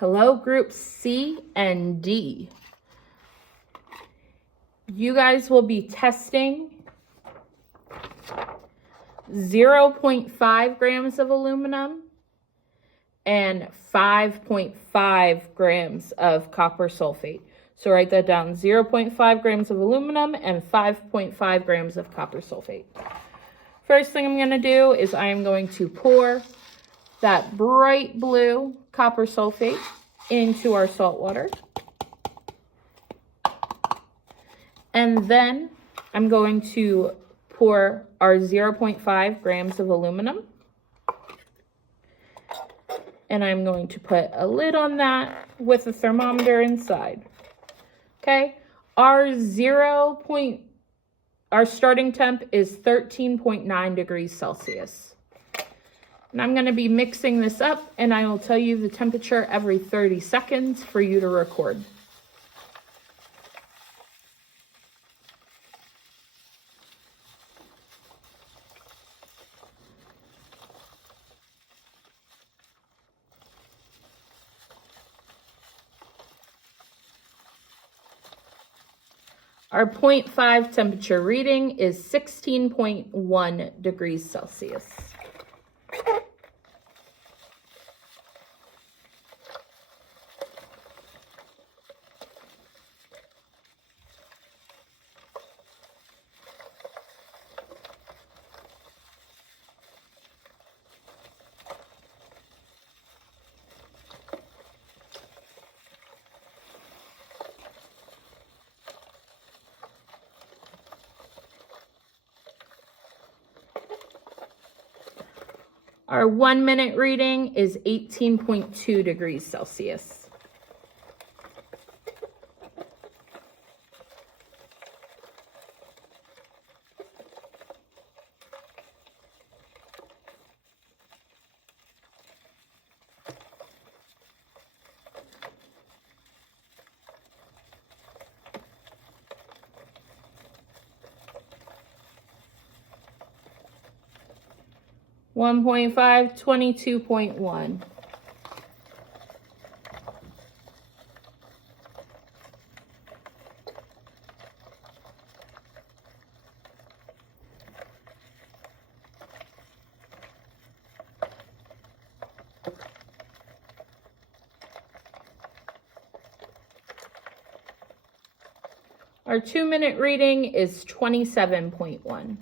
Hello, group C and D. You guys will be testing 0.5 grams of aluminum and 5.5 grams of copper sulfate. So write that down, 0.5 grams of aluminum and 5.5 grams of copper sulfate. First thing I'm gonna do is I am going to pour that bright blue copper sulfate into our salt water. And then I'm going to pour our 0.5 grams of aluminum. And I'm going to put a lid on that with a thermometer inside. Okay, our starting temp is 13.9 degrees Celsius. And I'm going to be mixing this up, and I will tell you the temperature every 30 seconds for you to record. Our 0.5 temperature reading is 16.1 degrees Celsius. Our 1 minute reading is 18.2 degrees Celsius. One 1.5, 22.1. Our 2 minute reading is 27.1.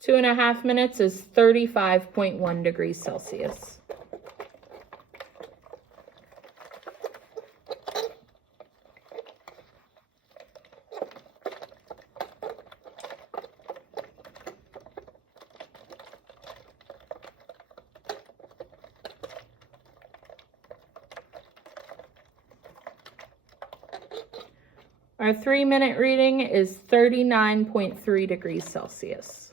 Two and a half minutes is 35.1 degrees Celsius. Our 3 minute reading is 39.3 degrees Celsius.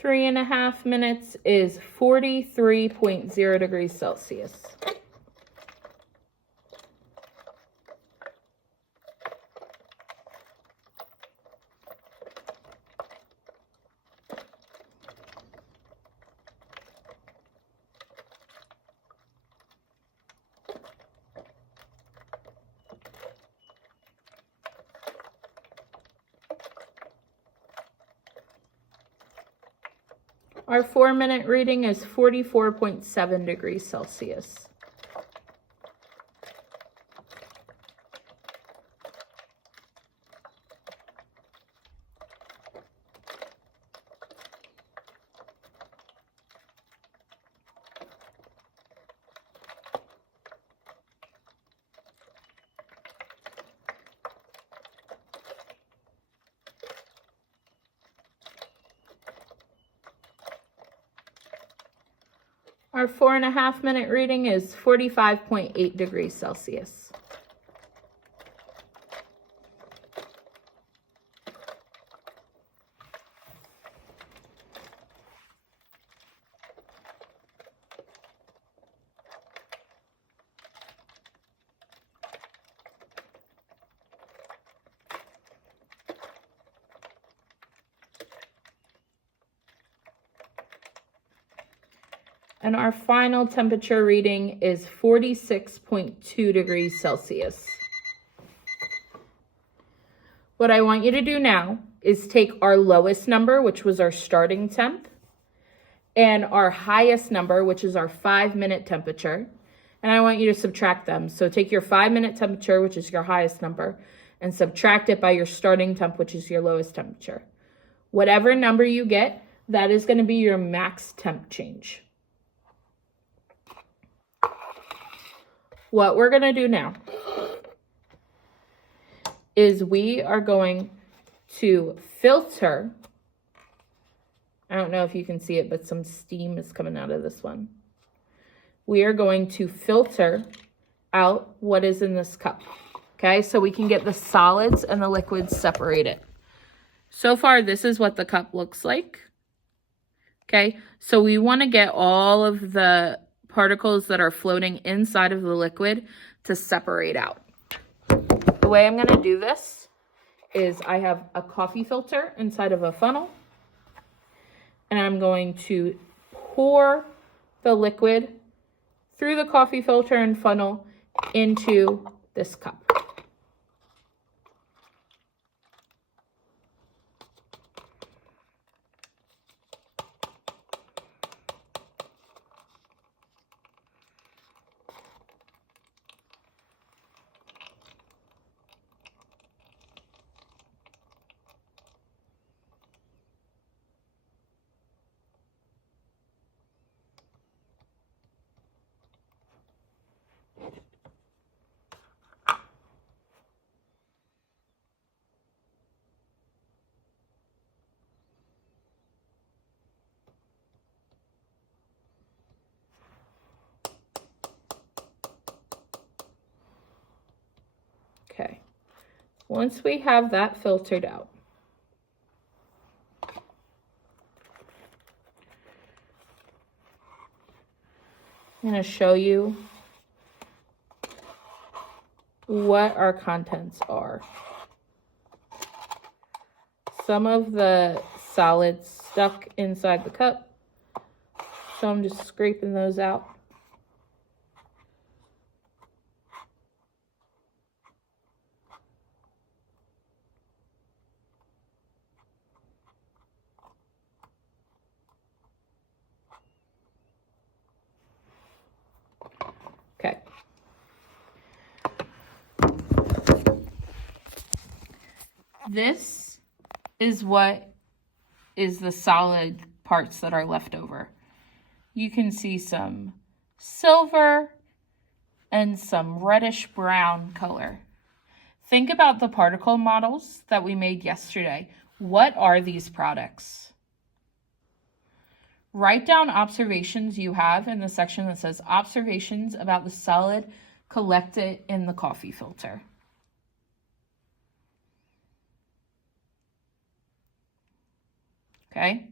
Three and a half minutes is 43.0 degrees Celsius. Our 4 minute reading is 44.7 degrees Celsius. Our 4.5 minute reading is 45.8 degrees Celsius. And our final temperature reading is 46.2 degrees Celsius. What I want you to do now is take our lowest number, which was our starting temp, and our highest number, which is our 5-minute temperature, and I want you to subtract them. So take your 5-minute temperature, which is your highest number, and subtract it by your starting temp, which is your lowest temperature. Whatever number you get, that is going to be your max temp change. What we're going to do now is we are going to filter. I don't know if you can see it, but some steam is coming out of this one. We are going to filter out what is in this cup, okay? So we can get the solids and the liquids separated. So far, this is what the cup looks like, okay? So we want to get all of the particles that are floating inside of the liquid to separate out. The way I'm going to do this is I have a coffee filter inside of a funnel, and I'm going to pour the liquid through the coffee filter and funnel into this cup. Okay, once we have that filtered out, I'm going to show you what our contents are. Some of the solids stuck inside the cup, so I'm just scraping those out. Okay. This is what is the solid parts that are left over. You can see some silver and some reddish brown color. Think about the particle models that we made yesterday. What are these products? Write down observations you have in the section that says observations about the solid collected in the coffee filter. Okay,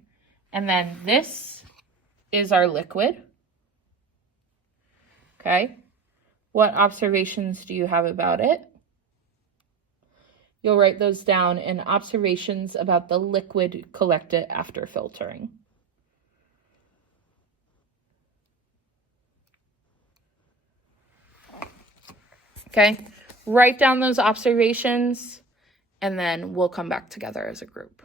and then this is our liquid. Okay, what observations do you have about it? You'll write those down in observations about the liquid collected after filtering. Okay, write down those observations, and then we'll come back together as a group.